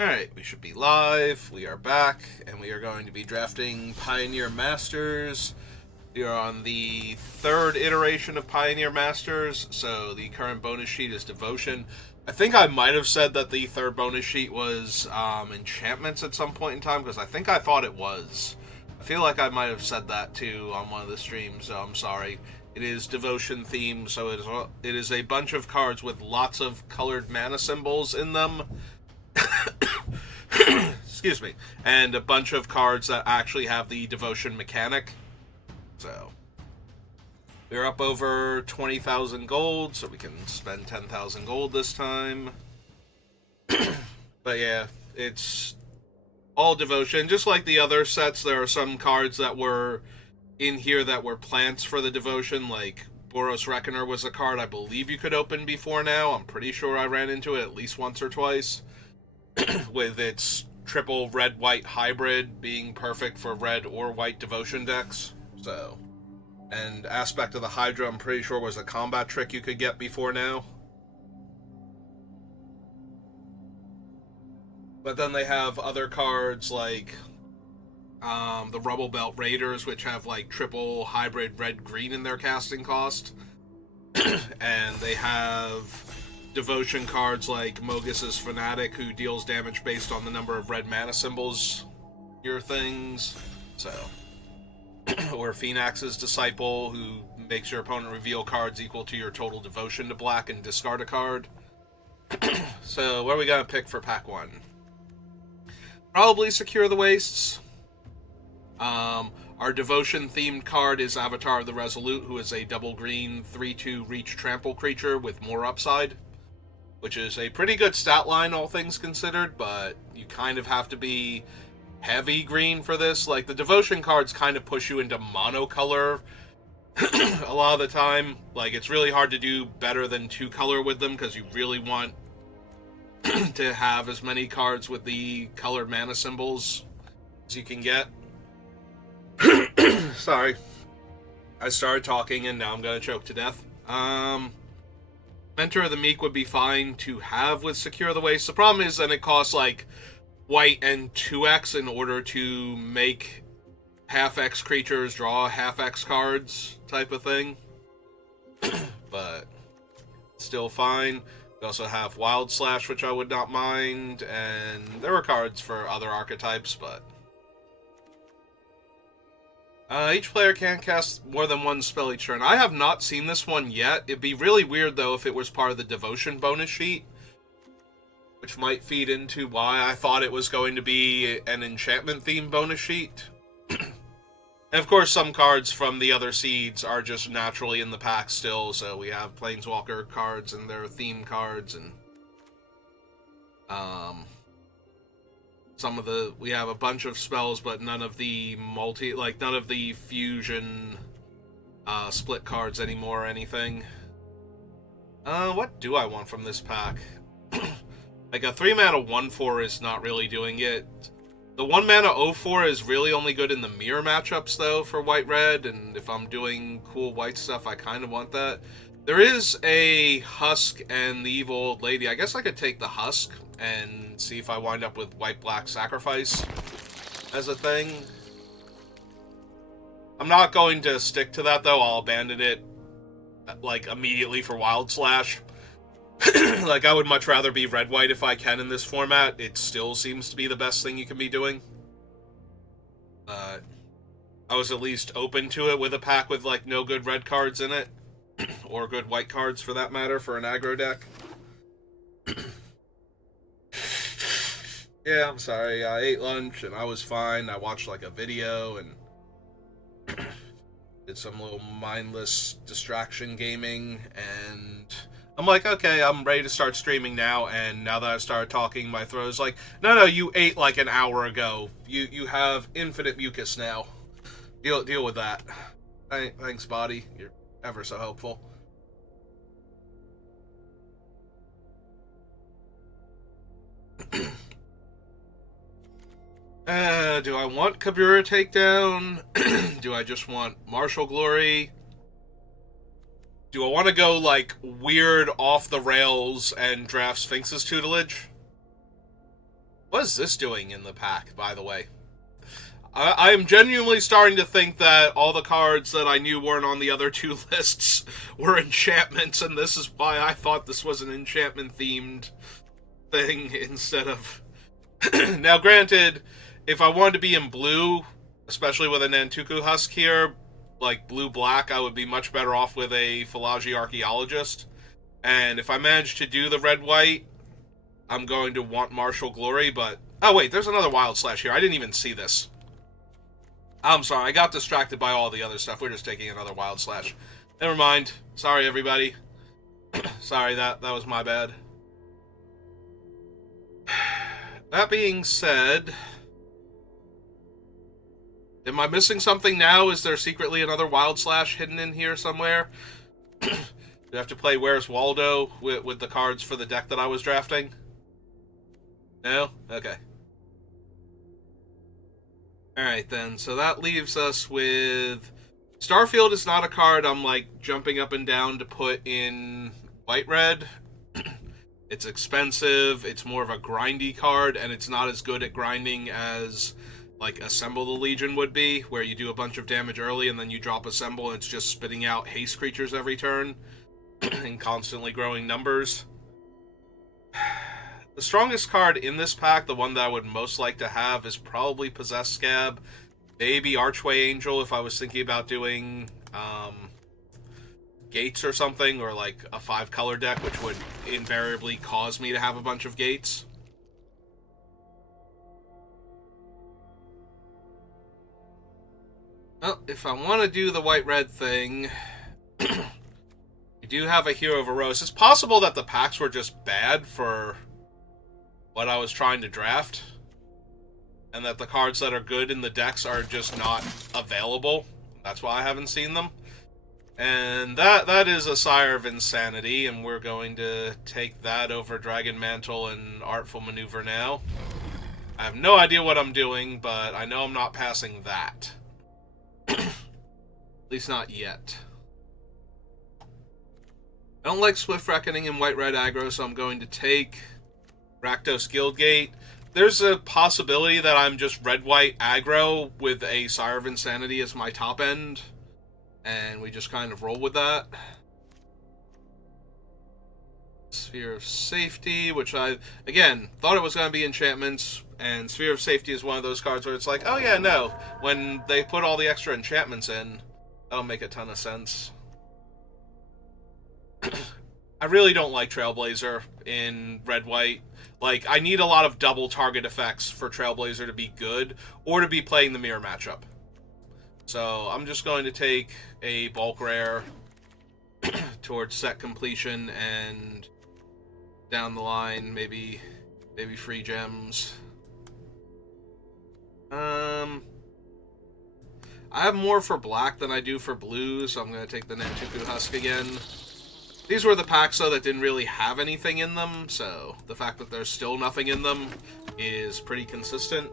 Alright, we should be live. We are back, and we are going to be drafting Pioneer Masters. We are on the third iteration of Pioneer Masters, so the current bonus sheet is Devotion. I think I might have said that the third bonus sheet was Enchantments at some point in time, because I think I thought it was. I feel like I might have said that too on one of the streams, so I'm sorry. It is Devotion themed, so it is a bunch of cards with lots of colored mana symbols in them. Excuse me, and a bunch of cards that actually have the devotion mechanic. So we're up over 20,000 gold, so we can spend 10,000 gold this time. But yeah, it's all devotion. Just like the other sets, there are some cards that were in here that were plants for the devotion, like Boros Reckoner was a card I believe you could open before now. I'm pretty sure I ran into it at least once or twice. With its triple red white hybrid being perfect for red or white devotion decks. So, and Aspect of the Hydra, I'm pretty sure was a combat trick you could get before now. But then they have other cards like the Rubble Belt Raiders, which have like triple hybrid red green in their casting cost. And they have devotion cards like Mogus's Fanatic, who deals damage based on the number of red mana symbols your things. So, or Phoenix's Disciple, who makes your opponent reveal cards equal to your total devotion to black and discard a card. So, what are we gonna pick for pack one? Probably Secure the Wastes. Our devotion themed card is Avatar of the Resolute, who is a double green 3/2 reach trample creature with more upside, which is a pretty good stat line, all things considered, but you kind of have to be heavy green for this. Like, the devotion cards kind of push you into monocolor a lot of the time. Like, it's really hard to do better than two color with them, because you really want to have as many cards with the colored mana symbols as you can get. Sorry. I started talking and now I'm gonna choke to death. Mentor of the Meek would be fine to have with Secure the Waste. The problem is then it costs like white and 2x in order to make half X creatures draw half X cards type of thing. But still fine. We also have Wild Slash, which I would not mind, and there are cards for other archetypes, but each player can cast more than one spell each turn. I have not seen this one yet. It'd be really weird, though, if it was part of the Devotion bonus sheet, which might feed into why I thought it was going to be an enchantment-themed bonus sheet. And, of course, some cards from the other seeds are just naturally in the pack still, so we have Planeswalker cards and their theme cards, and some of the, we have a bunch of spells, but none of the none of the fusion split cards anymore or anything. What do I want from this pack? Like, a 3-mana 1/4 is not really doing it. The 1-mana 0/4 is really only good in the mirror matchups, though, for white-red, and if I'm doing cool white stuff, I kind of want that. There is a Husk and the Evil Old Lady. I guess I could take the Husk and see if I wind up with white-black Sacrifice as a thing. I'm not going to stick to that, though. I'll abandon it, like, immediately for Wild Slash. Like, I would much rather be red-white if I can in this format. It still seems to be the best thing you can be doing. I was at least open to it with a pack with, like, no good red cards in it. Or good white cards, for that matter, for an aggro deck. Yeah, I'm sorry. I ate lunch and I was fine. I watched, like, a video and did some little mindless distraction gaming, and I'm like, okay, I'm ready to start streaming now. And now that I've started talking, my throat is like, no, you ate like an hour ago. You have infinite mucus now. Deal with that. Thanks, body. You're ever so helpful. Do I want Kabura takedown? Do I just want Martial Glory? Do I want to go, like, weird off the rails and draft Sphinx's tutelage? What is this doing in the pack, by the way? I am genuinely starting to think that all the cards that I knew weren't on the other two lists were enchantments, and this is why I thought this was an enchantment-themed thing instead of... Now, granted, if I wanted to be in blue, especially with a Nantuku Husk here, like blue-black, I would be much better off with a Philology Archaeologist. And if I manage to do the red-white, I'm going to want Martial Glory, but... Oh, wait, there's another Wild Slash here. I didn't even see this. I'm sorry, I got distracted by all the other stuff. We're just taking another Wild Slash. Never mind. Sorry, everybody. Sorry, that was my bad. That being said... Am I missing something now? Is there secretly another Wild Slash hidden in here somewhere? Do I have to play Where's Waldo with the cards for the deck that I was drafting? No? Okay. Alright then, so that leaves us with... Starfield is not a card I'm, like, jumping up and down to put in white-red. It's expensive, it's more of a grindy card, and it's not as good at grinding as, like, Assemble the Legion would be, where you do a bunch of damage early and then you drop Assemble and it's just spitting out haste creatures every turn in constantly growing numbers. The strongest card in this pack, the one that I would most like to have, is probably Possessed Scab. Maybe Archway Angel if I was thinking about doing Gates or something, or like a 5-color deck, which would invariably cause me to have a bunch of Gates. Well, if I want to do the white-red thing... we do have a Hero of Eros. It's possible that the packs were just bad for... what I was trying to draft, and that the cards that are good in the decks are just not available. That's why I haven't seen them. And that is a Sire of Insanity, and we're going to take that over Dragon Mantle and Artful Maneuver now. I have no idea what I'm doing, but I know I'm not passing that. At least not yet. I don't like Swift Reckoning in white-red aggro, so I'm going to take Rakdos Guildgate. There's a possibility that I'm just red-white aggro with a Sire of Insanity as my top end, and we just kind of roll with that. Sphere of Safety, which I, again, thought it was going to be enchantments, and Sphere of Safety is one of those cards where it's like, oh yeah, no, when they put all the extra enchantments in, that'll make a ton of sense. I really don't like Trailblazer in red-white. Like, I need a lot of double target effects for Trailblazer to be good, or to be playing the mirror matchup. So, I'm just going to take a bulk rare towards set completion, and down the line, maybe free gems. I have more for black than I do for blue, so I'm going to take the Nantuku Husk again. These were the packs, though, that didn't really have anything in them, so the fact that there's still nothing in them is pretty consistent.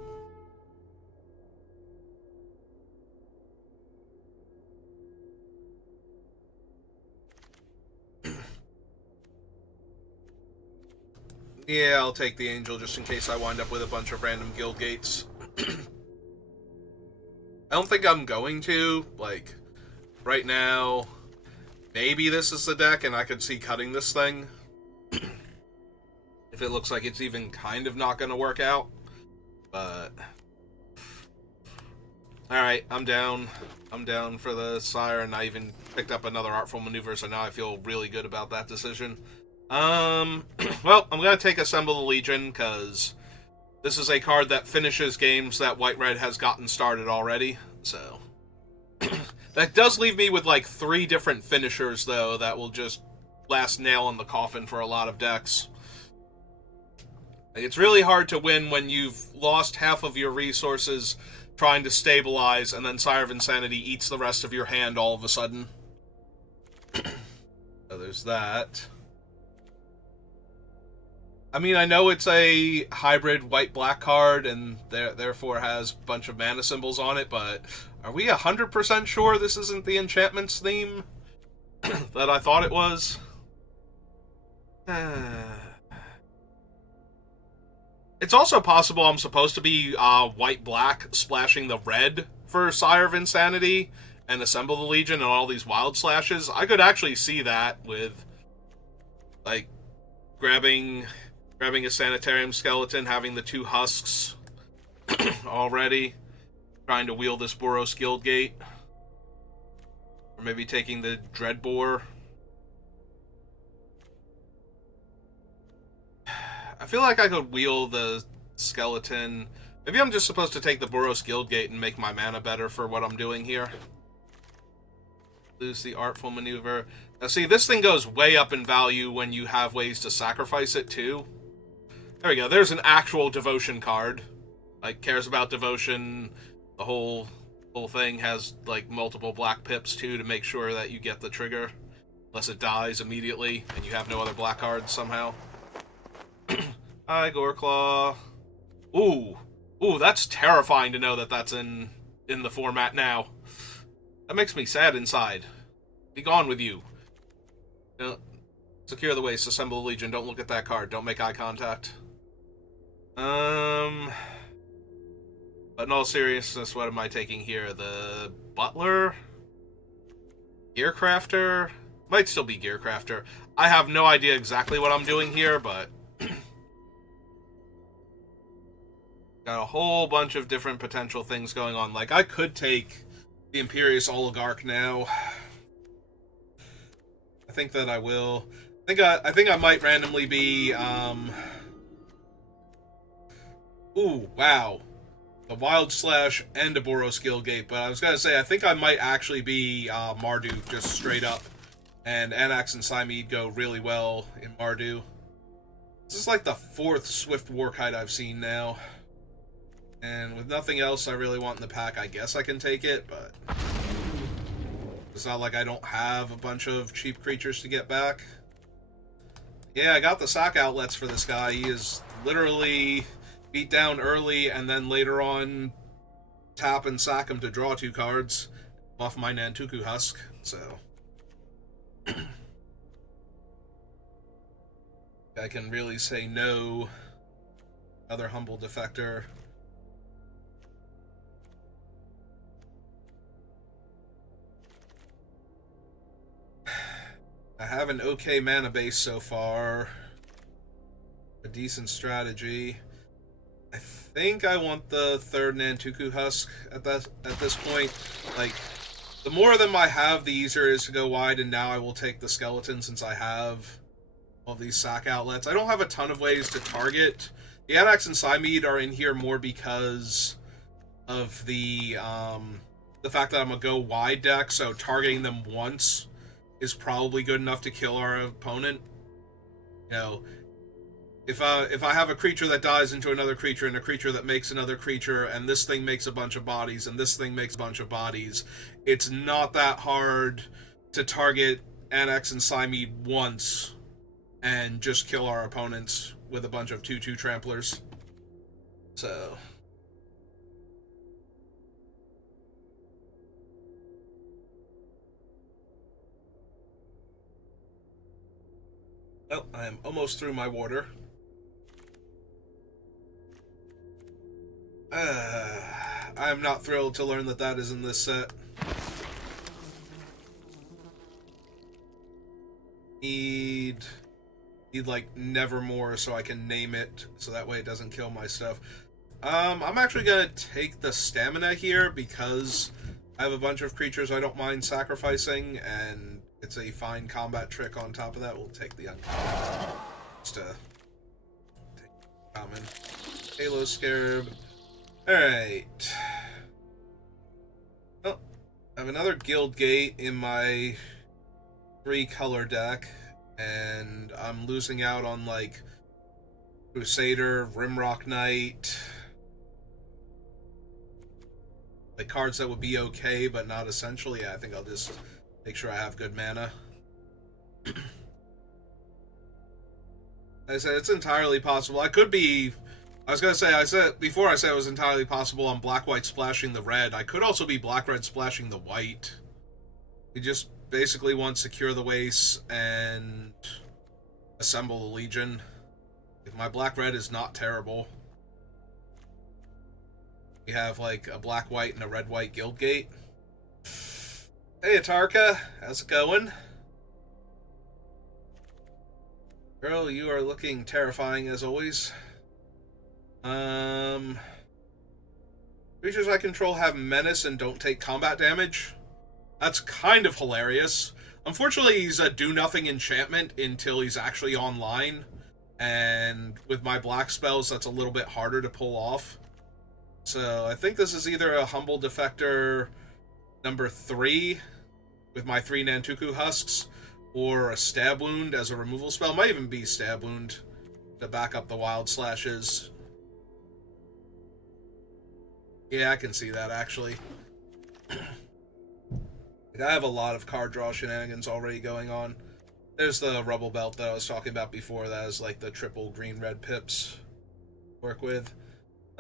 Yeah, I'll take the Angel just in case I wind up with a bunch of random guild gates. I don't think I'm going to. Like, right now, maybe this is the deck and I could see cutting this thing. If it looks like it's even kind of not going to work out. But... alright, I'm down. I'm down for the Sire, and I even picked up another Artful Maneuver, so now I feel really good about that decision. Well, I'm going to take Assemble the Legion, because this is a card that finishes games that White-Red has gotten started already, so... That does leave me with, like, 3 different finishers, though, that will just last nail in the coffin for a lot of decks. Like, it's really hard to win when you've lost half of your resources trying to stabilize, and then Sire of Insanity eats the rest of your hand all of a sudden. So there's that. I mean, I know it's a hybrid white-black card, and therefore has a bunch of mana symbols on it, but are we 100% sure this isn't the enchantments theme that I thought it was? It's also possible I'm supposed to be white-black splashing the red for Sire of Insanity and Assemble the Legion and all these wild slashes. I could actually see that with, like, grabbing a Sanitarium skeleton, having the 2 husks already, trying to wheel this Boros Guildgate. Or maybe taking the Dreadbore. I feel like I could wheel the skeleton. Maybe I'm just supposed to take the Boros Guildgate and make my mana better for what I'm doing here. Lose the Artful Maneuver. Now see, this thing goes way up in value when you have ways to sacrifice it too. There we go, there's an actual devotion card. Like, cares about devotion. The whole thing has, like, multiple black pips too to make sure that you get the trigger. Unless it dies immediately and you have no other black cards somehow. Hi, Goreclaw. Ooh, that's terrifying to know that that's in the format now. That makes me sad inside. Be gone with you. Secure the Waste, Assemble the Legion. Don't look at that card. Don't make eye contact. But in all seriousness, what am I taking here? The Butler? Gearcrafter? Might still be Gearcrafter. I have no idea exactly what I'm doing here, but got a whole bunch of different potential things going on. Like, I could take the Imperious Oligarch now. I think that I will. I think I might randomly be, Ooh, wow. The Wild Slash and a Boros Guildgate, but I was gonna say, I think I might actually be, Marduk, just straight up. And Anax and Symede go really well in Mardu. This is like the 4th Swift Warkite I've seen now. And with nothing else I really want in the pack, I guess I can take it, but it's not like I don't have a bunch of cheap creatures to get back. Yeah, I got the sack outlets for this guy. He is literally beat down early and then later on tap and sack him to draw 2 cards off my Nantuku Husk, so I can really say no. Other Humble Defector. I have an okay mana base so far. A decent strategy. I think I want the 3rd Nantuku Husk at this point. Like, the more of them I have, the easier it is to go wide, and now I will take the skeleton since I have all these sack outlets. I don't have a ton of ways to target. The Anax and Symede are in here more because of the fact that I'm a go wide deck, so targeting them once is probably good enough to kill our opponent. You know, if I have a creature that dies into another creature and a creature that makes another creature, and this thing makes a bunch of bodies and this thing makes a bunch of bodies, it's not that hard to target Anax and Symede once and just kill our opponents with a bunch of 2/2 tramplers. So well, I am almost through my water. I am not thrilled to learn that that is in this set. Need like Nevermore so I can name it so that way it doesn't kill my stuff. I'm actually gonna take the stamina here because I have a bunch of creatures I don't mind sacrificing, and it's a fine combat trick on top of that. We'll take the uncommon. Just to take the common. Halo Scarab. Alright. Oh, I have another Guildgate in my 3-color deck, and I'm losing out on, like, Crusader, Rimrock Knight, like cards that would be okay but not essential. Yeah, I think I'll just make sure I have good mana. Like I said, it's entirely possible. I was gonna say, I said it was entirely possible I'm black-white splashing the red. I could also be black-red splashing the white. We just basically want Secure the Waste and Assemble the Legion. If my black-red is not terrible. We have like a black-white and a red-white Guildgate. Hey, Atarka, how's it going? Girl, you are looking terrifying as always. Creatures I control have menace and don't take combat damage. That's kind of hilarious. Unfortunately, he's a do-nothing enchantment until he's actually online. And with my black spells, that's a little bit harder to pull off. So I think this is either a Humble Defector number 3 with my 3 Nantuku Husks, or a Stab Wound as a removal spell. Might even be Stab Wound to back up the Wild Slashes. Yeah, I can see that, actually. I have a lot of card draw shenanigans already going on. There's the Rubble Belt that I was talking about before. That is like the triple green-red pips work with.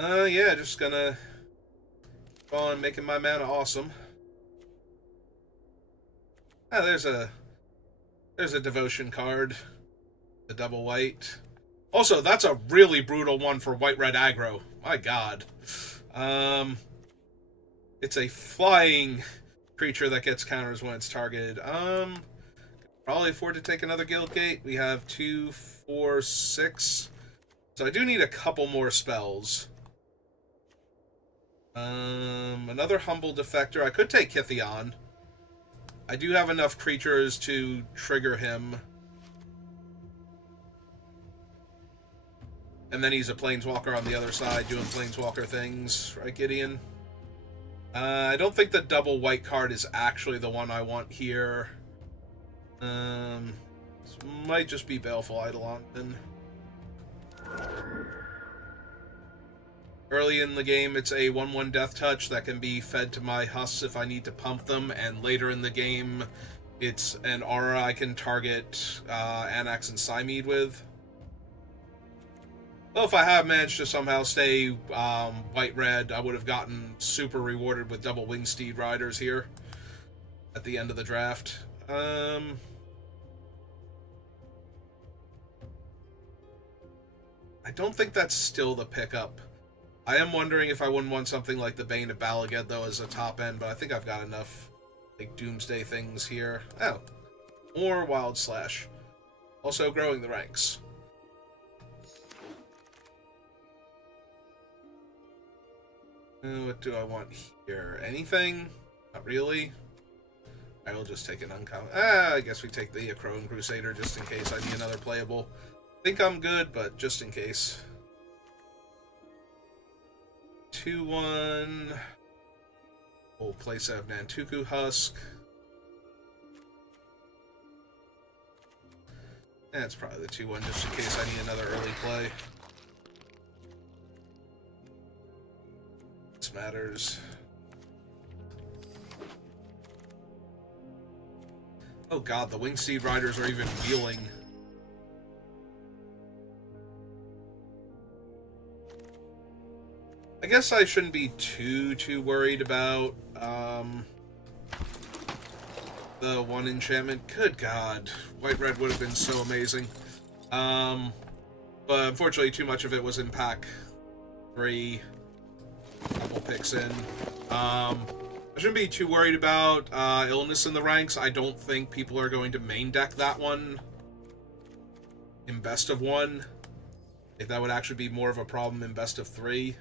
Yeah, just gonna go on making my mana awesome. Ah, there's a Devotion card. The double white. Also, that's a really brutal one for white-red aggro. My god. It's a flying creature that gets counters when it's targeted. Probably afford to take another Guildgate. We have 2, 4, 6. So I do need a couple more spells. Another Humble Defector. I could take Kytheon. I do have enough creatures to trigger him. And then he's a Planeswalker on the other side doing Planeswalker things. Right, Gideon? I don't think the double white card is actually the one I want here. This might just be Baleful Eidolon then. Early in the game, it's a 1/1 Death Touch that can be fed to my Husks if I need to pump them, and later in the game, it's an aura I can target Anax and Cymead with. Well, if I have managed to somehow stay white-red, I would have gotten super rewarded with double Wingsteed Riders here at the end of the draft. I don't think that's still the pickup. I am wondering if I wouldn't want something like the Bane of Balaged, though, as a top end, but I think I've got enough like Doomsday things here. Oh, more Wild Slash. Also growing the ranks. What do I want here? Anything? Not really. I will just take an uncommon. I guess we take the Crone Crusader just in case I need another playable. Think I'm good, but just in case. 2/1. We'll place out Nantuku Husk. That's probably the 2/1 just in case I need another early play. This matters. Oh god, the Wingsteed Riders are even wheeling. I guess I shouldn't be too worried about the one enchantment. Good god, white-red would have been so amazing. But unfortunately too much of it was in pack 3. Couple picks in. I shouldn't be too worried about Illness in the Ranks. I don't think people are going to main deck that one in best of 1. I think that would actually be more of a problem in best of 3.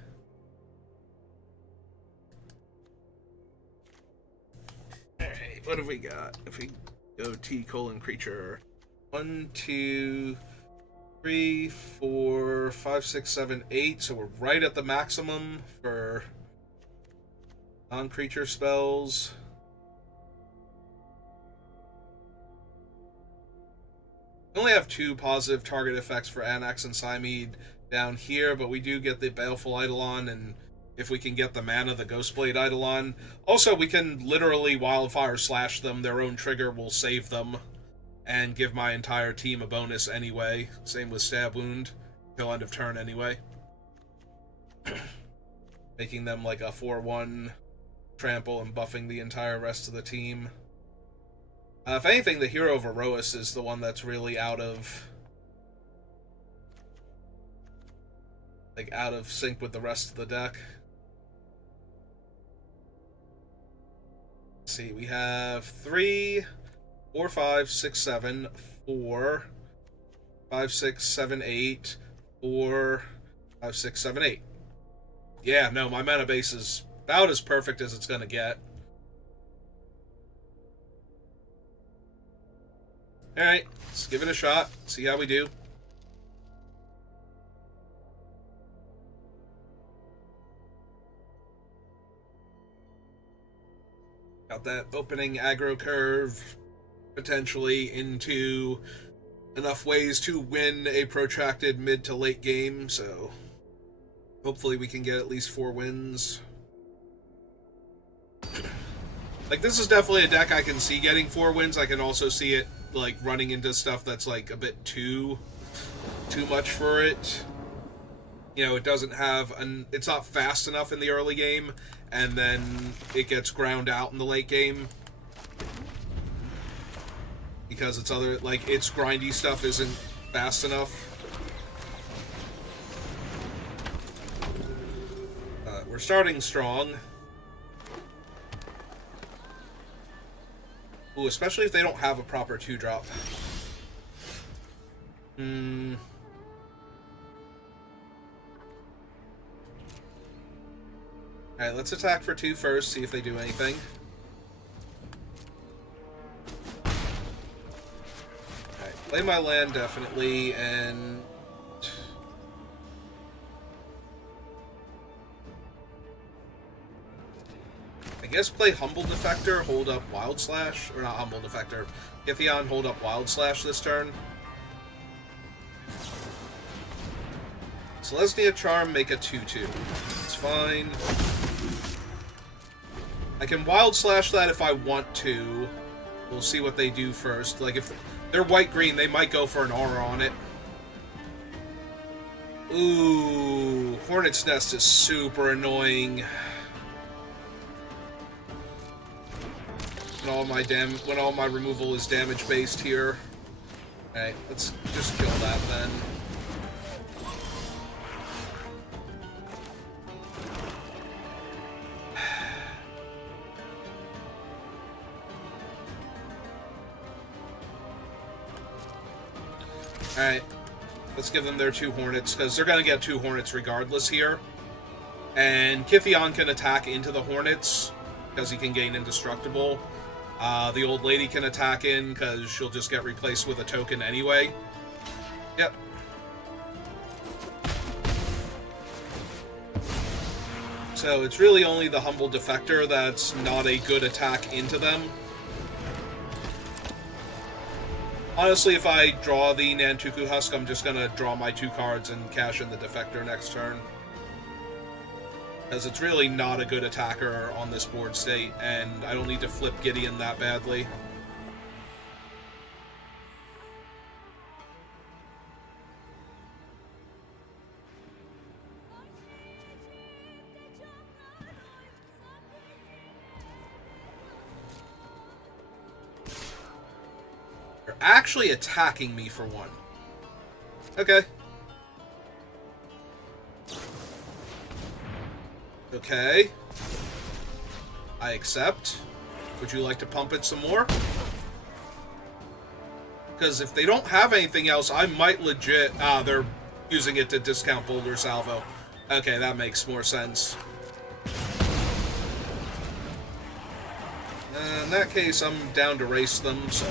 Alright, what have we got? If we go T::creature. 1, 2, 3, 4, 5, 6, 7, 8. So we're right at the maximum for non-creature spells. We only have 2 positive target effects for Anax and Cymead down here, but we do get the Baleful Eidolon, and if we can get the mana, the Ghostblade Eidolon. Also, we can literally Wildfire Slash them. Their own trigger will save them and give my entire team a bonus anyway. Same with Stab Wound, till end of turn anyway. Making them like a 4/1 trample and buffing the entire rest of the team. If anything, the Hero of Erois is the one that's really out of sync with the rest of the deck. see. We have 3, 4, 5, 6, 7, 4, 5, 6, 7, 8, 4, 5, 6, 7, 8. Yeah, no, my mana base is about as perfect as it's gonna get. Alright, let's give it a shot, see how we do. Got that opening aggro curve potentially into enough ways to win a protracted mid to late game, so hopefully we can get at least 4 wins. Like, this is definitely a deck I can see getting 4 wins. I can also see it, like, running into stuff that's, like, a bit too much for it. You know, it doesn't have it's not fast enough in the early game, and then it gets ground out in the late game. Because its grindy stuff isn't fast enough. We're starting strong. Ooh, especially if they don't have a proper 2-drop. Alright, let's attack for 2 first, see if they do anything. Alright, play my land definitely, and I guess play Humble Defector, hold up Wild Slash, or not Humble Defector, Kytheon, hold up Wild Slash this turn. Selesnya Charm, make a 2/2. It's fine. I can Wild Slash that if I want to. We'll see what they do first. Like, if they're white-green, they might go for an aura on it. Ooh, Hornet's Nest is super annoying. When all my removal is damage-based here. Alright, let's just kill that then. Alright, let's give them their 2 Hornets, because they're going to get 2 Hornets regardless here. And Kytheon can attack into the Hornets, because he can gain Indestructible. The old lady can attack in, because she'll just get replaced with a token anyway. Yep. So it's really only the Humble Defector that's not a good attack into them. Honestly, if I draw the Nantuku Husk, I'm just going to draw my 2 cards and cash in the Defector next turn. Because it's really not a good attacker on this board state, and I don't need to flip Gideon that badly. They're actually attacking me for 1. Okay. Okay. I accept. Would you like to pump it some more? Because if they don't have anything else, I might legit... Ah, they're using it to discount Boulder Salvo. Okay, that makes more sense. In that case, I'm down to race them, so...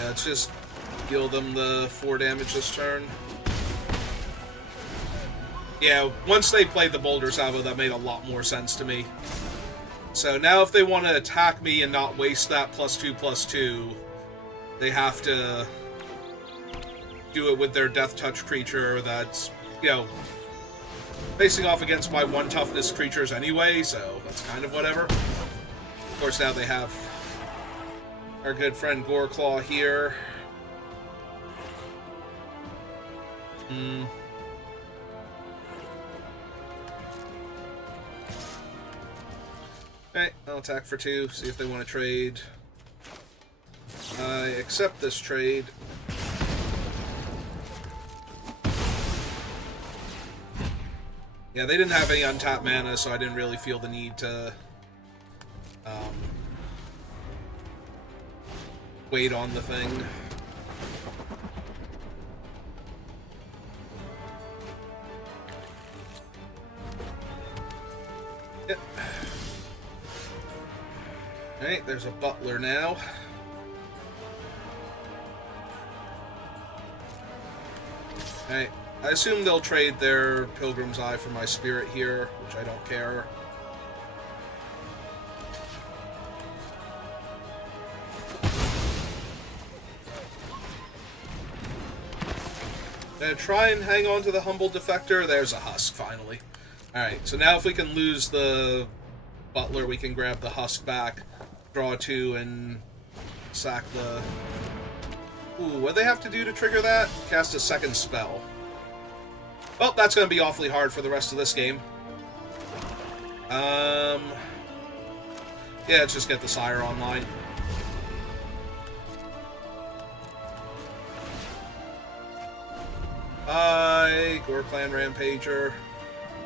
Yeah, let's just deal them the 4 damage this turn. Yeah, once they played the Boulder Salvo, that made a lot more sense to me. So now if they want to attack me and not waste that +2/+2, they have to do it with their Death Touch creature that's, you know, facing off against my 1 toughness creatures anyway, so that's kind of whatever. Of course, now they have our good friend Goreclaw here. Alright, I'll attack for 2, see if they want to trade. I accept this trade. Yeah, they didn't have any untapped mana, so I didn't really feel the need to um, wait on the thing. Yep. Alright, there's a butler now. Alright, I assume they'll trade their Pilgrim's Eye for my Spirit here, which I don't care. Gonna try and hang on to the Humble Defector. There's a Husk, finally. Alright, so now if we can lose the Butler, we can grab the Husk back, draw 2, and sack the... Ooh, what do they have to do to trigger that? Cast a second spell. Well, that's going to be awfully hard for the rest of this game. Yeah, let's just get the Sire online. Gore-Clan Rampager.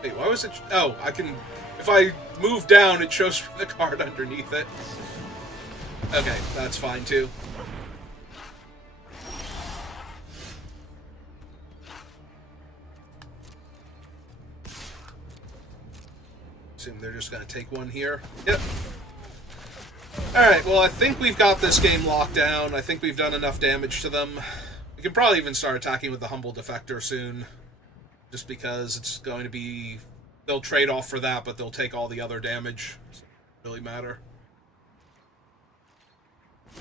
Wait, why was it... Oh, I can... If I move down, it shows the card underneath it. Okay, that's fine, too. Assume they're just going to take one here. Yep. Alright, well, I think we've got this game locked down. I think we've done enough damage to them. We can probably even start attacking with the Humble Defector soon. Just because it's going to be... They'll trade off for that, but they'll take all the other damage. So it doesn't really matter. In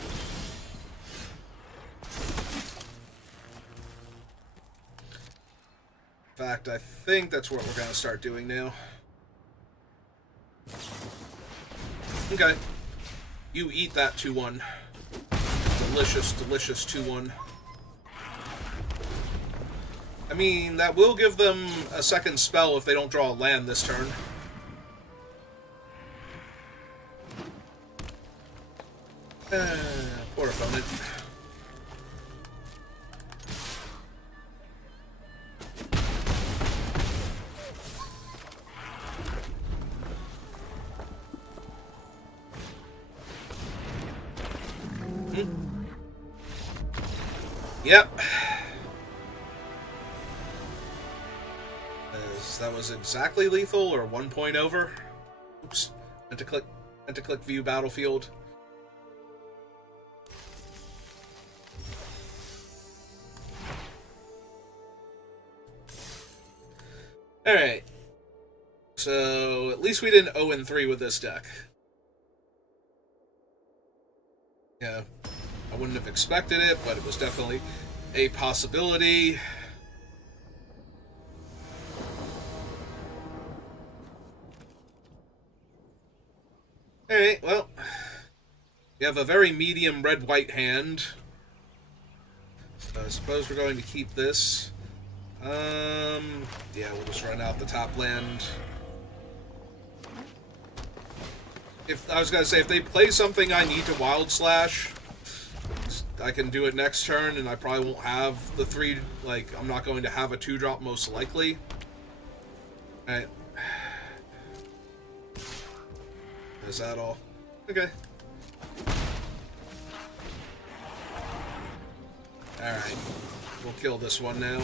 fact, I think that's what we're going to start doing now. Okay. You eat that 2-1. Delicious, delicious 2-1. I mean, that will give them a second spell if they don't draw a land this turn. Poor opponent. Yep. That was exactly lethal, or 1 point over. Oops. Meant to click view battlefield. Alright. So, at least we didn't 0-3 with this deck. Yeah. I wouldn't have expected it, but it was definitely a possibility. Alright, well, we have a very medium red-white hand. So I suppose we're going to keep this. Yeah, we'll just run out the top land. If I was going to say, if they play something I need to Wild Slash, I can do it next turn, and I probably won't have the 3, like, I'm not going to have a 2-drop most likely. Alright. Is that all? Okay. Alright. We'll kill this one now.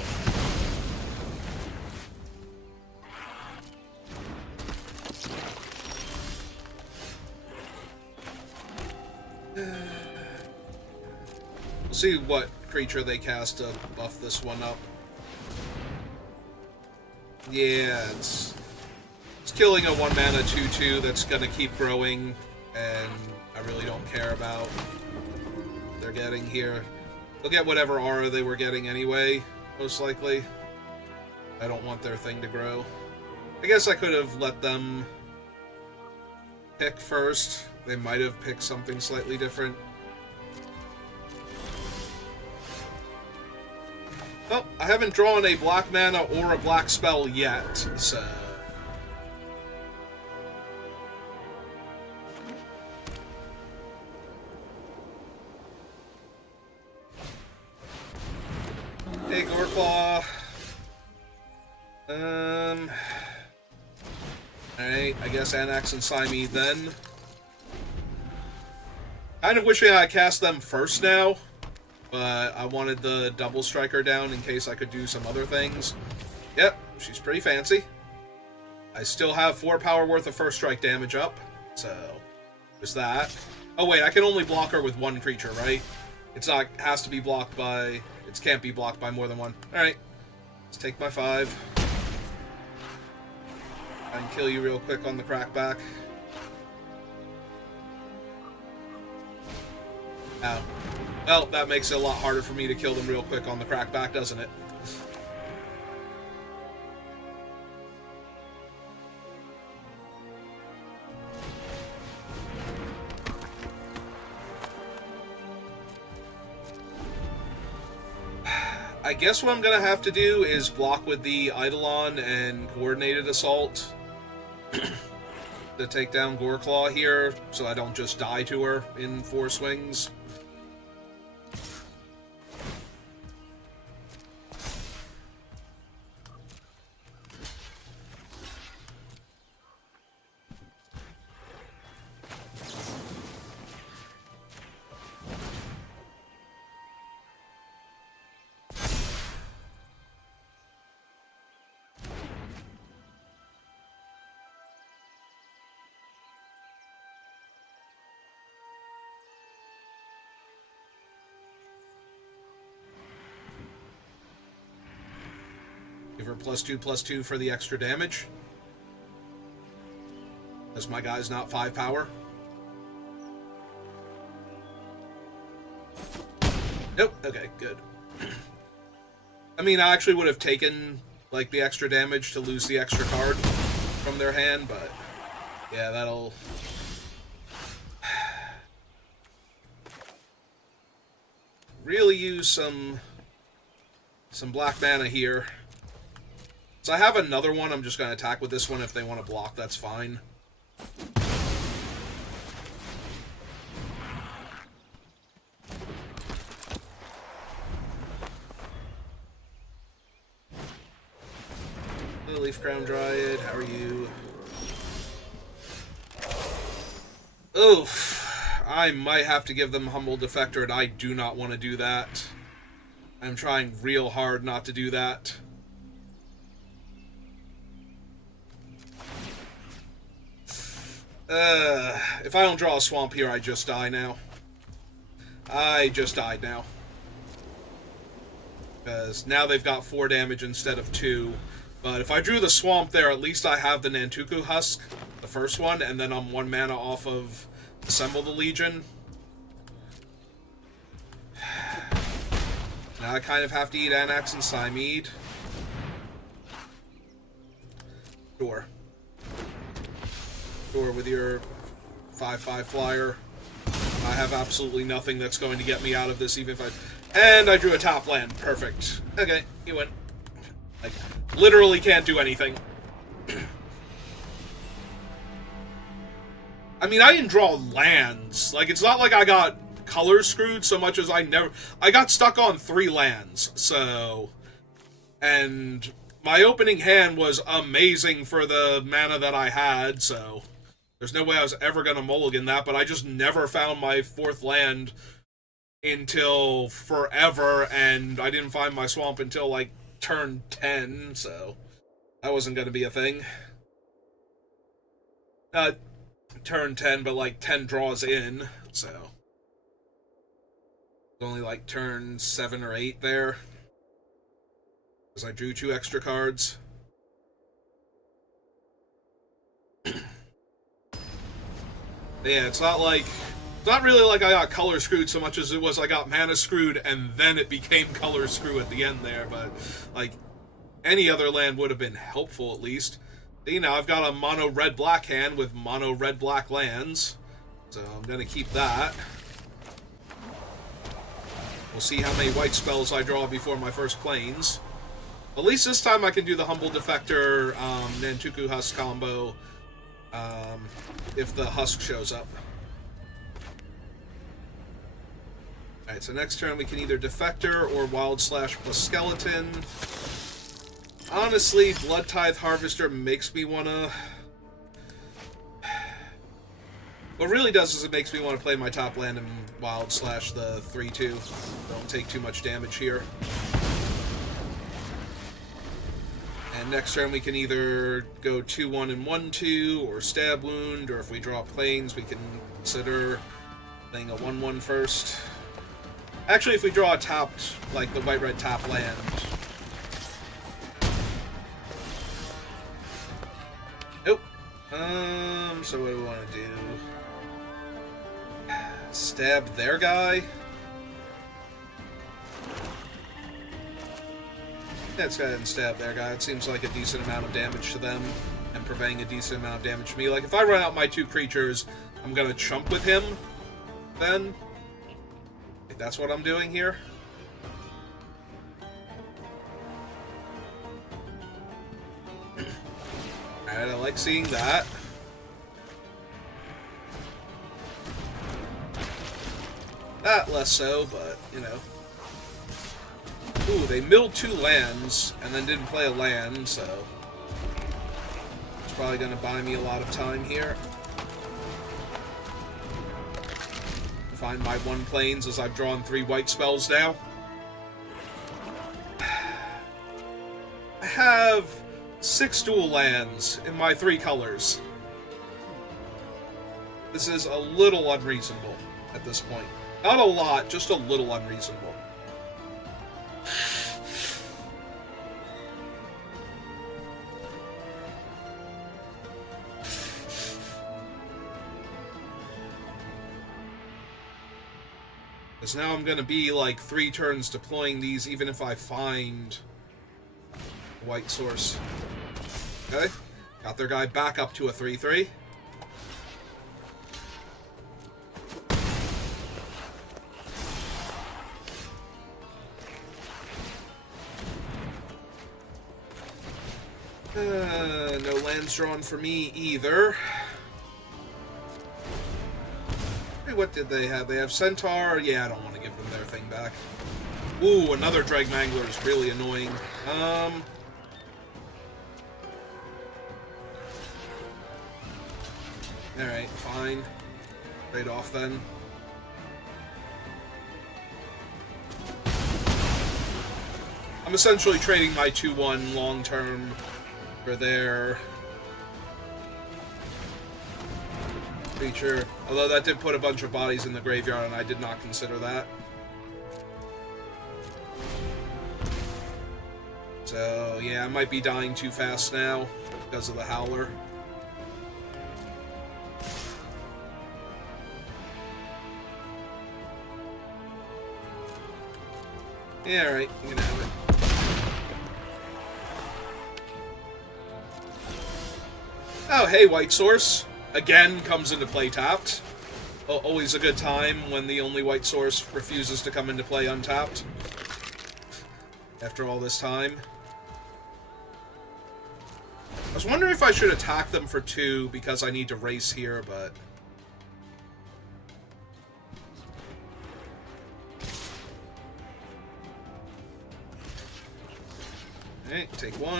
We'll see what creature they cast to buff this one up. Yeah, it's killing a 1-mana 2/2 that's gonna keep growing, and I really don't care about what they're getting here. They'll get whatever aura they were getting anyway, most likely. I don't want their thing to grow. I guess I could have let them pick first. They might have picked something slightly different. Well, I haven't drawn a black mana or a black spell yet, so... Hey, Goreclaw. Alright, I guess Anax and Symede then. Kind of wishing I cast them first now, but I wanted the double striker down in case I could do some other things. Yep, she's pretty fancy. I still have 4 power worth of first strike damage up, so there's that. Oh wait, I can only block her with 1 creature, right? It's not, has to be blocked by, it can't be blocked by more than 1. Alright, let's take my 5. I can kill you real quick on the crackback. Ow. Well, that makes it a lot harder for me to kill them real quick on the crackback, doesn't it? I guess what I'm gonna have to do is block with the Eidolon and Coordinated Assault to take down Goreclaw here, so I don't just die to her in 4 swings. Give her +2/+2 for the extra damage. As my guy's not 5 power. Nope, okay, good. I mean, I actually would have taken, like, the extra damage to lose the extra card from their hand, but yeah, that'll... really use some black mana here. So I have another one. I'm just going to attack with this one. If they want to block, that's fine. Leaf Crown Dryad, how are you? Oof. I might have to give them Humble Defector, and I do not want to do that. I'm trying real hard not to do that. If I don't draw a swamp here, I just die now. I just died now. Because now they've got 4 damage instead of 2. But if I drew the swamp there, at least I have the Nantuku Husk, the first one, and then I'm 1 mana off of Assemble the Legion. Now I kind of have to eat Anax and Symede. Sure. Sure, with your 5/5 flyer. I have absolutely nothing that's going to get me out of this, even if I... And I drew a top land. Perfect. Okay, you win. Like, literally can't do anything. I mean, I didn't draw lands. Like, it's not like I got color screwed so much as I got stuck on 3 lands, so... And my opening hand was amazing for the mana that I had, so... There's no way I was ever going to mulligan that, but I just never found my 4th land until forever, and I didn't find my swamp until, like, turn 10, so that wasn't going to be a thing. Turn 10, but, like, 10 draws in, so... Only, like, turn 7 or 8 there. Because I drew 2 extra cards. Yeah, it's not really like I got color screwed so much as it was I got mana screwed and then it became color screw at the end there, but, like, any other land would have been helpful at least. You know, I've got a mono red-black hand with mono red-black lands, so I'm gonna keep that. We'll see how many white spells I draw before my first planes. At least this time I can do the Humble Defector, Nantuku Husk combo, if the Husk shows up. Alright, so next turn we can either Defector or Wild Slash plus Skeleton. Honestly, Blood Tithe Harvester makes me wanna What really does is it makes me want to play my top land in Wild slash the 3-2. Don't take too much damage here. And next turn we can either go 2-1 and 1-2, or Stab Wound, or if we draw Plains, we can consider playing a 1-1 first. Actually, if we draw a tapped, like the white-red tap land... Nope. So what do we want to do? Stab their guy? Let's go ahead and stab their guy. It seems like a decent amount of damage to them, and preventing a decent amount of damage to me. Like, if I run out my 2 creatures, I'm gonna chump with him, then. If that's what I'm doing here. Alright, I like seeing that. That less so, but, you know. Ooh, they milled 2 lands, and then didn't play a land, so... It's probably gonna buy me a lot of time here. Find my 1 Plains as I've drawn 3 white spells now. I have 6 dual lands in my 3 colors. This is a little unreasonable at this point. Not a lot, just a little unreasonable. Because now I'm going to be like 3 turns deploying these, even if I find white source. Okay, got their guy back up to a 3-3. No lands drawn for me either. Hey, what did they have? They have Centaur. Yeah, I don't want to give them their thing back. Ooh, another Dreg Mangler is really annoying. Alright, fine. Trade off then. I'm essentially trading my 2-1 long-term for their creature. Although that did put a bunch of bodies in the graveyard, and I did not consider that. So, yeah, I might be dying too fast now because of the Howler. Yeah, alright, you can have it. Oh, hey, White Source. Again, comes into play tapped. Always a good time when the only white source refuses to come into play untapped. After all this time. I was wondering if I should attack them for 2 because I need to race here, but... Alright, take 1.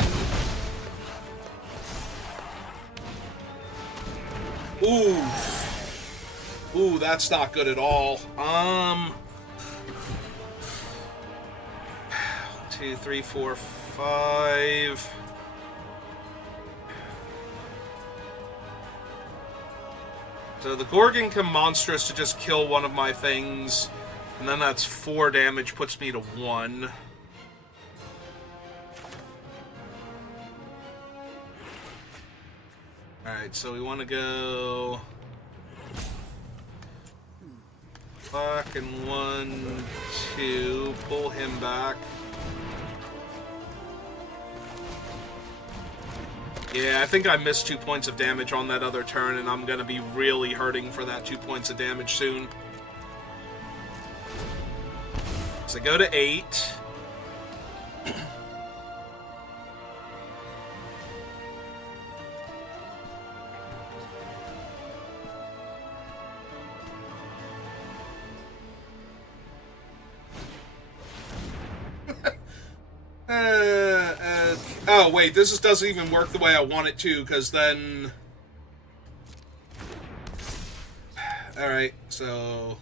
Ooh. Ooh, that's not good at all. 2, 3, 4, 5. So the Gorgon can Monstrous to just kill one of my things, and then that's 4 damage, puts me to 1. Alright, so we want to go... Back and 1, 2, pull him back. Yeah, I think I missed 2 points of damage on that other turn, and I'm going to be really hurting for that 2 points of damage soon. So go to 8. Oh, wait, this doesn't even work the way I want it to, because then... Alright, so...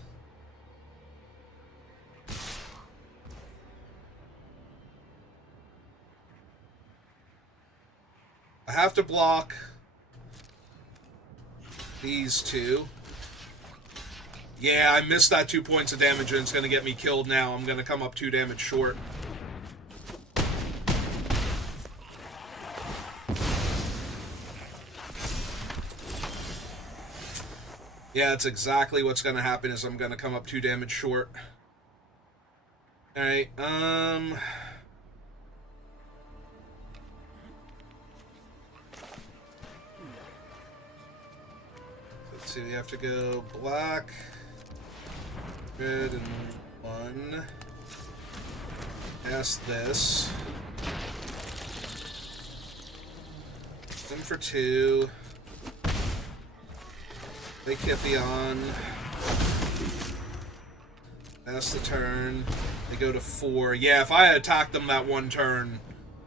I have to block these two. Yeah, I missed that 2 points of damage, and it's going to get me killed now. I'm going to come up 2 damage short. Yeah, that's exactly what's going to happen, is I'm going to come up 2 damage short. Alright, let's see, we have to go black, red, and 1. Pass this. Them for 2. They Kytheon. Pass the turn. They go to 4. Yeah, if I had attacked them that one turn,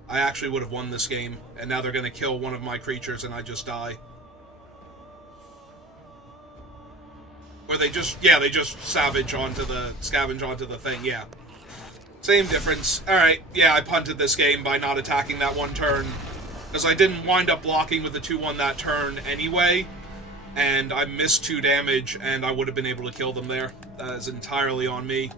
I actually would have won this game. And now they're going to kill one of my creatures and I just die. Or they just, yeah, they just scavenge onto the thing, yeah. Same difference. Alright, yeah, I punted this game by not attacking that one turn. Because I didn't wind up blocking with the 2-1 that turn anyway. And I missed 2 damage, and I would have been able to kill them there. That is entirely on me.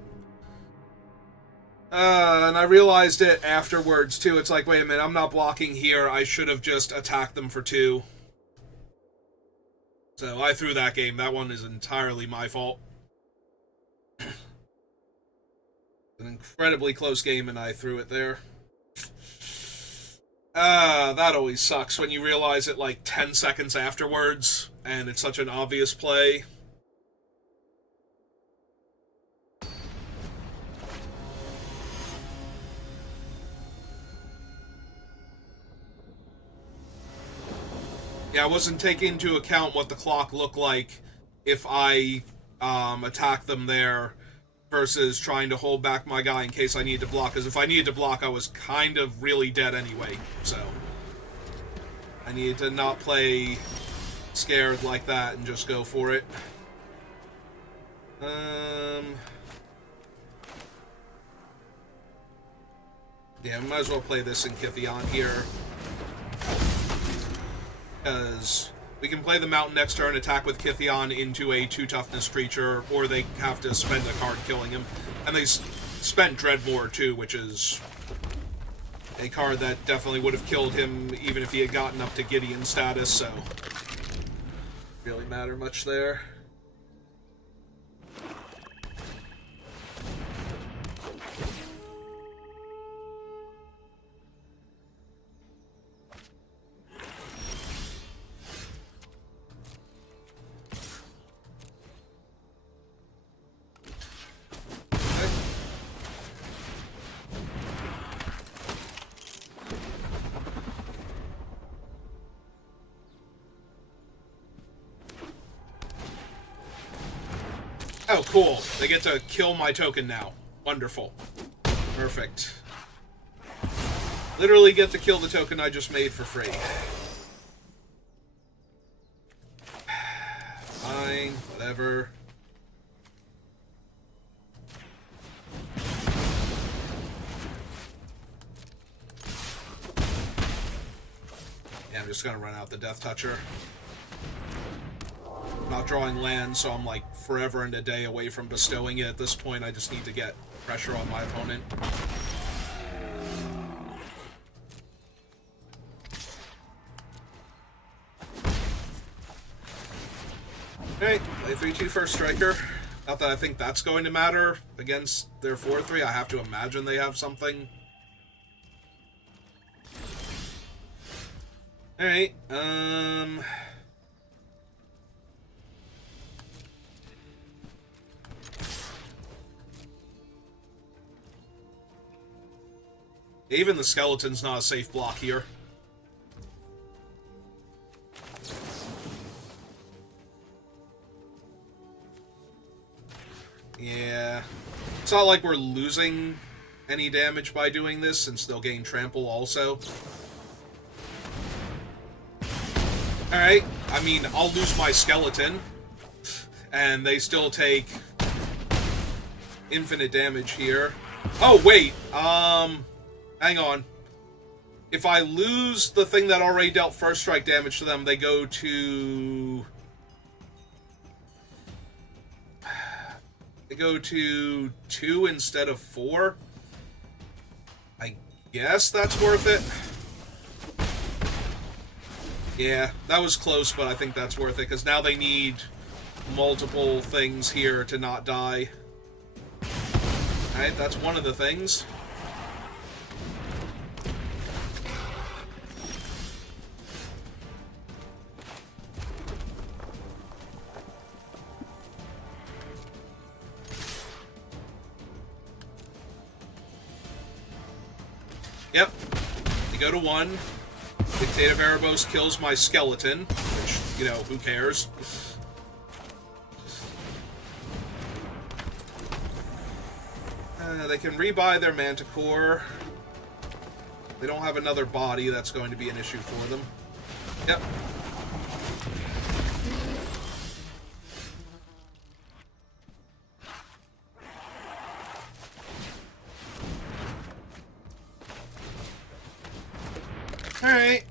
And I realized it afterwards, too. It's like, wait a minute, I'm not blocking here. I should have just attacked them for 2. So I threw that game. That one is entirely my fault. An incredibly close game, and I threw it there. That always sucks when you realize it like 10 seconds afterwards, and it's such an obvious play. Yeah, I wasn't taking into account what the clock looked like if I attacked them there versus trying to hold back my guy in case I needed to block. Because if I needed to block, I was kind of really dead anyway. So I needed to not play scared like that and just go for it. Yeah, might as well play this in Kytheon here. Because we can play the Mountain next turn, attack with Kytheon into a 2-toughness creature, or they have to spend a card killing him. And they spent Dreadmore, too, which is a card that definitely would have killed him even if he had gotten up to Gideon status, so really matter much there. Oh, cool. They get to kill my token now. Wonderful. Perfect. Literally get to kill the token I just made for free. Fine, whatever. Yeah, I'm just gonna run out the Death Toucher. Not drawing land, so I'm like forever and a day away from bestowing it at this point. I just need to get pressure on my opponent. Okay, play 3-2 first striker. Not that I think that's going to matter against their 4-3. I have to imagine they have something. Alright, even the skeleton's not a safe block here. Yeah. It's not like we're losing any damage by doing this, since they'll gain trample also. Alright, I mean, I'll lose my skeleton. And they still take infinite damage here. Oh, wait. Hang on. If I lose the thing that already dealt first strike damage to them, they go to... They go to 2 instead of 4. I guess that's worth it. Yeah, that was close, but I think that's worth it, because now they need multiple things here to not die. Alright, that's one of the things. Yep. They go to 1. Dictative Erebos kills my skeleton, which, you know, who cares? They can rebuy their Manticore. They don't have another body, that's going to be an issue for them. Yep. Alright.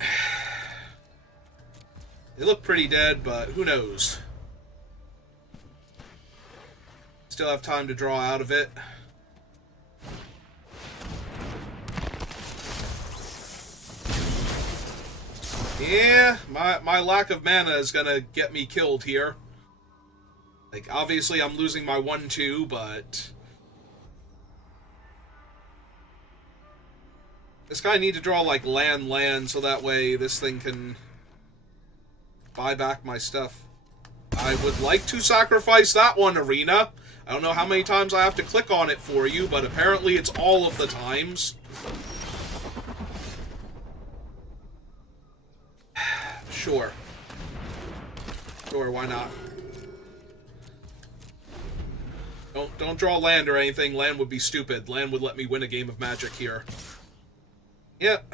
They look pretty dead, but who knows? Still have time to draw out of it. Yeah, my lack of mana is gonna get me killed here. Like, obviously I'm losing my 1-2, but... This guy need to draw, like, land, so that way this thing can buy back my stuff. I would like to sacrifice that one, Arena. I don't know how many times I have to click on it for you, but apparently it's all of the times. Sure. Sure, why not? Don't draw land or anything. Land would be stupid. Land would let me win a game of Magic here. Yep.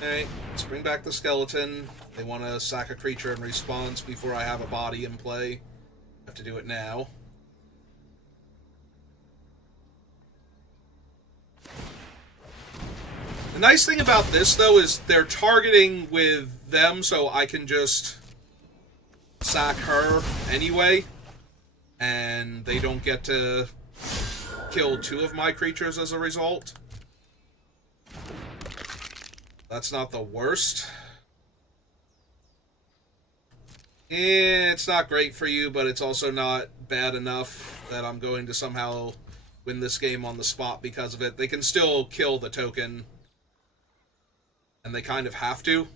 Alright, let's bring back the skeleton. They want to sack a creature in response before I have a body in play. I have to do it now. The nice thing about this, though, is they're targeting with them, so I can just sack her anyway. And they don't get to kill 2 of my creatures as a result. That's not the worst. It's not great for you, but it's also not bad enough that I'm going to somehow win this game on the spot because of it. They can still kill the token. And they kind of have to.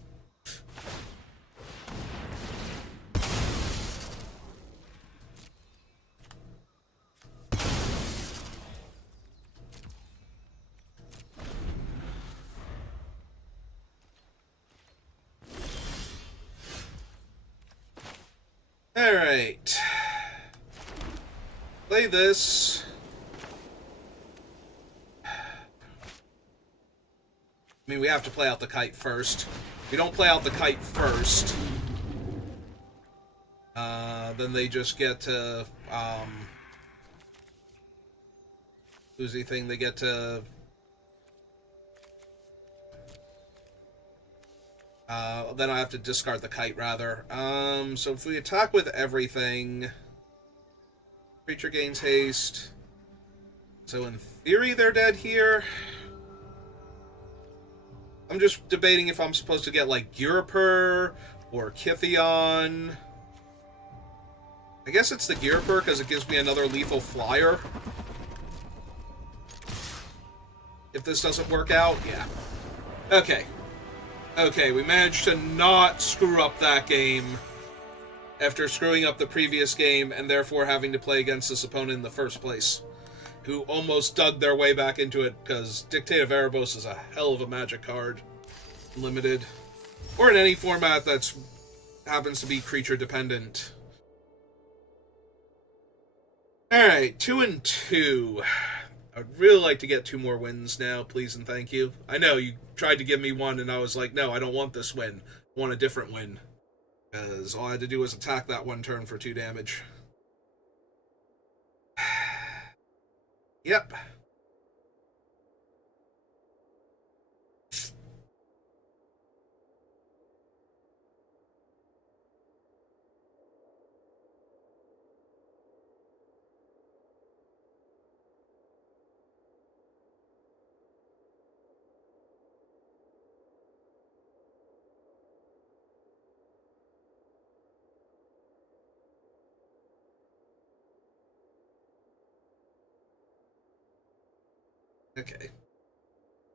Alright. Play this. I mean, we have to play out the kite first. If we don't play out the kite first, then they just get to, lose anything, they get to, then I have to discard the kite, rather. So if we attack with everything, creature gains haste. So in theory, they're dead here. I'm just debating if I'm supposed to get, like, Ghirapur or Kytheon. I guess it's the Ghirapur, because it gives me another lethal flyer. If this doesn't work out, yeah. Okay. Okay, we managed to not screw up that game after screwing up the previous game and therefore having to play against this opponent in the first place, who almost dug their way back into it, because Dictative Erebos is a hell of a Magic card. Limited. Or in any format that's happens to be creature dependent. Alright, 2-2. I'd really like to get 2 more wins now, please and thank you. I know, you tried to give me one, and I was like, no, I don't want this win. I want a different win. Because all I had to do was attack that one turn for 2 damage. Yep. Okay.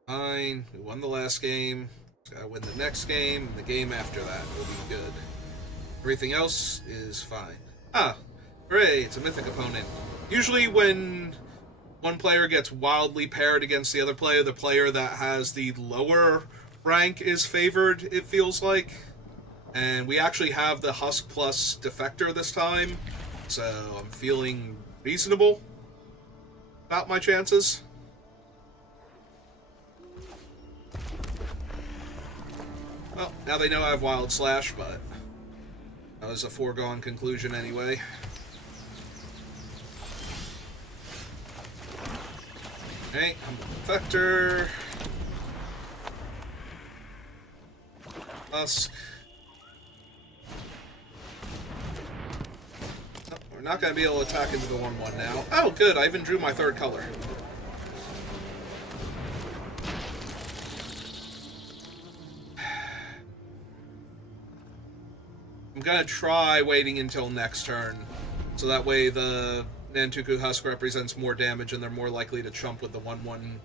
Fine. We won the last game. Just gotta win the next game, and the game after that will be good. Everything else is fine. Ah, hooray, it's a mythic opponent. Usually when one player gets wildly paired against the player that has the lower rank is favored, it feels like. And we actually have the Husk plus Defector this time, so I'm feeling reasonable about my chances. Well, now they know I have Wild Slash, but that was a foregone conclusion anyway. Okay, Defector. Husk. Oh, we're not going to be able to attack into the 1-1 now. Oh, good, I even drew my 3rd color. I'm gonna try waiting until next turn, so that way the Nantuku Husk represents more damage and they're more likely to chump with the 1-1.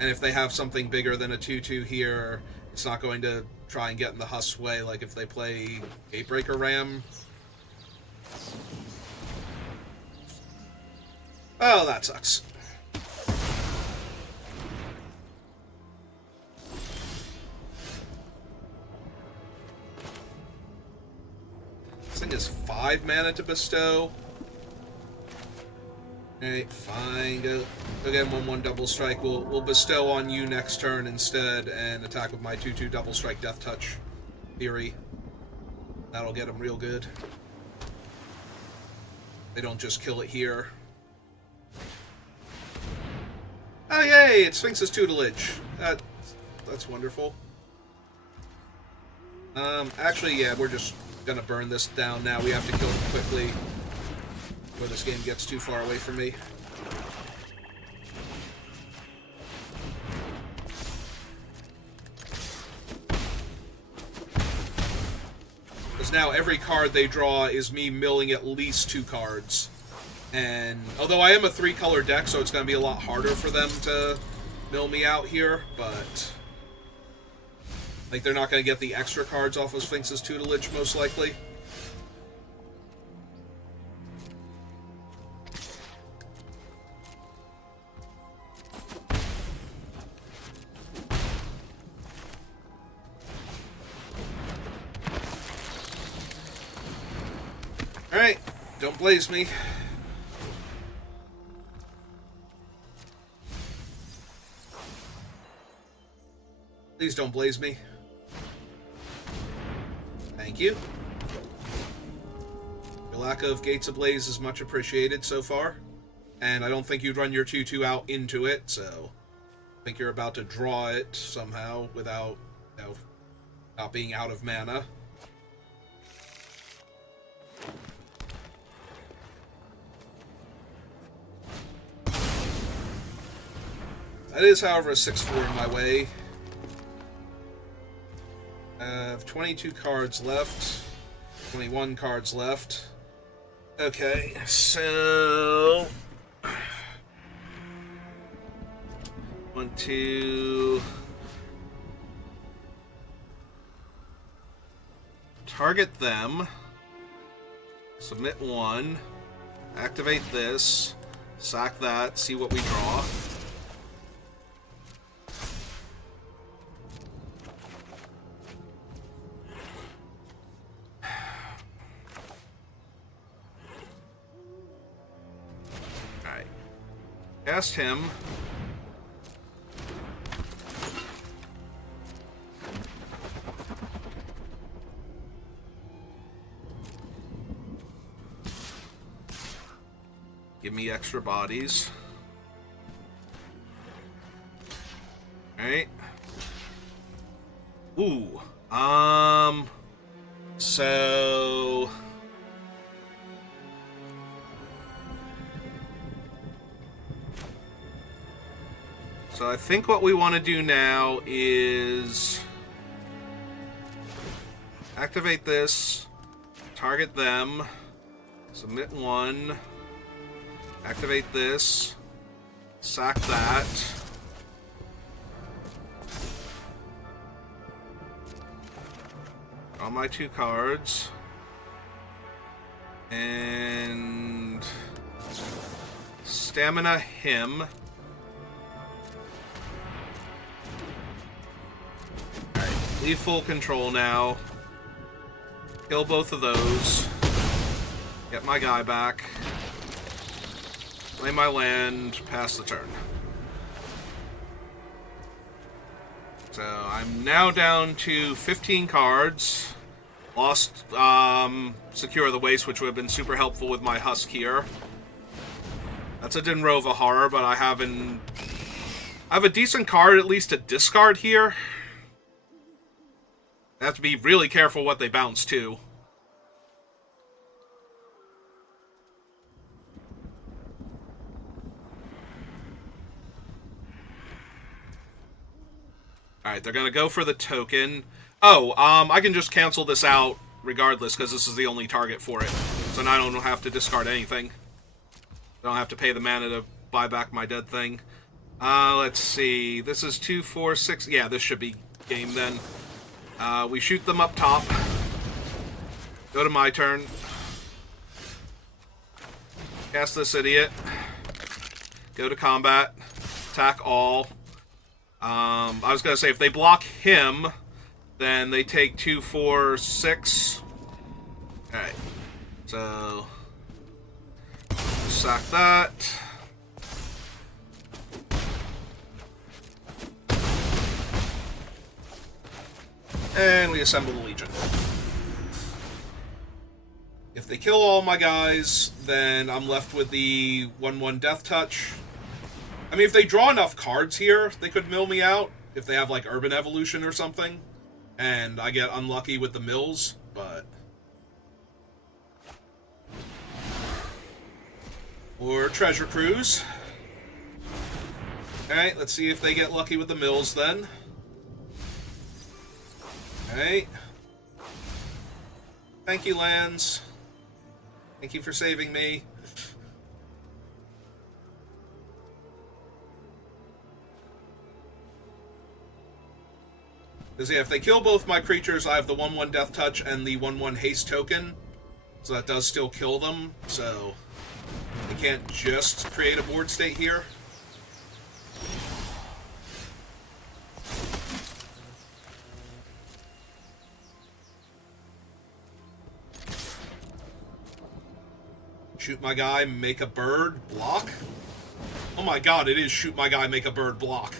And if they have something bigger than a 2-2 here, it's not going to try and get in the Husk's way, like if they play Gatebreaker Ram. Oh, that sucks. This thing is 5 mana to bestow. Alright, fine. Go get 1-1 double strike. We'll bestow on you next turn instead and attack with my 2-2 double strike death touch theory. That'll get them real good. They don't just kill it here. Oh yay! It's Sphinx's tutelage. That's wonderful. Actually, yeah, we're just gonna burn this down now. We have to kill it quickly before this game gets too far away from me. Because now every card they draw is me milling at least 2 cards. And although I am a 3-color deck, so it's going to be a lot harder for them to mill me out here, but like they're not going to get the extra cards off of Sphinx's tutelage, most likely. Alright, don't blaze me. Please don't blaze me. Thank you. Your lack of Gates Ablaze is much appreciated so far. And I don't think you'd run your 2-2 out into it, so I think you're about to draw it somehow without, not being out of mana. That is, however, a 6-4 in my way. I have 22 cards left. 21 cards left. Okay, so 1, 2. Target them. Submit 1. Activate this. Sack that. See what we draw. Cast him. Give me extra bodies. Alright. Ooh. So... So I think what we want to do now is... activate this. Target them. Submit one. Activate this. Sack that. Draw my 2 cards. And... stamina him. Alright, leave full control now. Kill both of those. Get my guy back. Play my land, pass the turn. So I'm now down to 15 cards. Lost Secure the Waste, which would have been super helpful with my Husk here. That's a Dinrova Horror, but I have a decent card at least to discard here. I have to be really careful what they bounce to. Alright, they're gonna go for the token. Oh, I can just cancel this out regardless, because this is the only target for it. So now I don't have to discard anything. I don't have to pay the mana to buy back my dead thing. Let's see. This is 2, 4, 6... Yeah, this should be game then. We shoot them up top. Go to my turn. Cast this idiot. Go to combat. Attack all. I was going to say, if they block him, then they take 2, 4, 6. Alright. So... sack that. And we assemble the Legion. If they kill all my guys, then I'm left with the 1/1 Death Touch. I mean, if they draw enough cards here, they could mill me out. If they have, like, Urban Evolution or something. And I get unlucky with the mills, but... or Treasure Cruise. Alright, let's see if they get lucky with the mills then. Alright. Thank you, lands. Thank you for saving me. Because, yeah, if they kill both my creatures, I have the 1/1 Death Touch and the 1/1 Haste token. So that does still kill them, so... I can't just create a board state here. Shoot my guy, make a bird, block? Oh my god, it is shoot my guy, make a bird, block.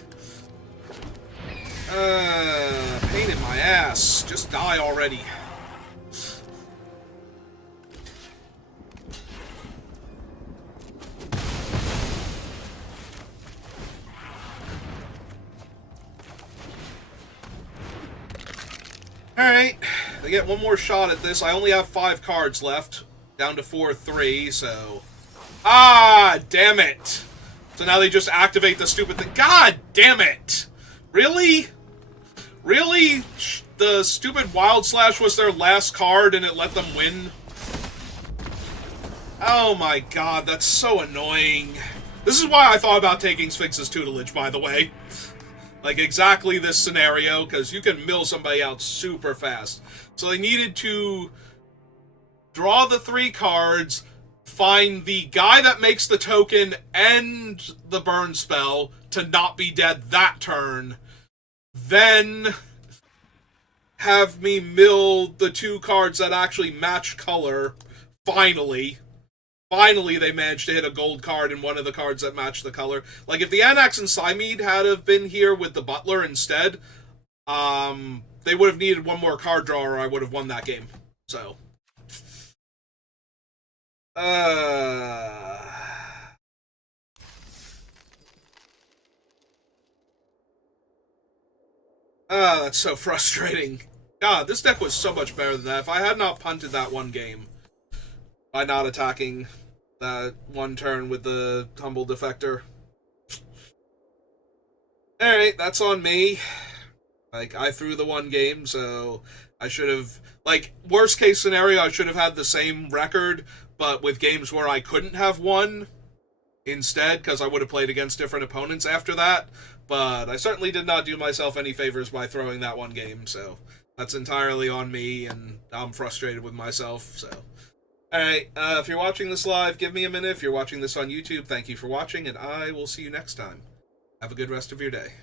Pain in my ass. Just die already. Alright, they get one more shot at this. I only have 5 cards left. Down to 4/3, so... ah, damn it! So now they just activate the stupid thing. God damn it! Really? Really? The stupid Wild Slash was their last card and it let them win? Oh my god, that's so annoying. This is why I thought about taking Sphinx's tutelage, by the way. Like, exactly this scenario, because you can mill somebody out super fast. So they needed to draw the 3 cards, find the guy that makes the token and the burn spell to not be dead that turn, then have me mill the 2 cards that actually match color, finally. Finally, they managed to hit a gold card in one of the cards that matched the color. Like, if the Anax and Psymead had have been here with the Butler instead, they would have needed one more card draw or I would have won that game. So. That's so frustrating. God, this deck was so much better than that. If I had not punted that one game by not attacking that one turn with the Humble Defector. Alright, that's on me. Like, I threw the one game, so I should have... Like, worst case scenario, I should have had the same record, but with games where I couldn't have won instead, because I would have played against different opponents after that. But I certainly did not do myself any favors by throwing that one game, so that's entirely on me, and I'm frustrated with myself, so... Alright, if you're watching this live, give me a minute. If you're watching this on YouTube, thank you for watching, and I will see you next time. Have a good rest of your day.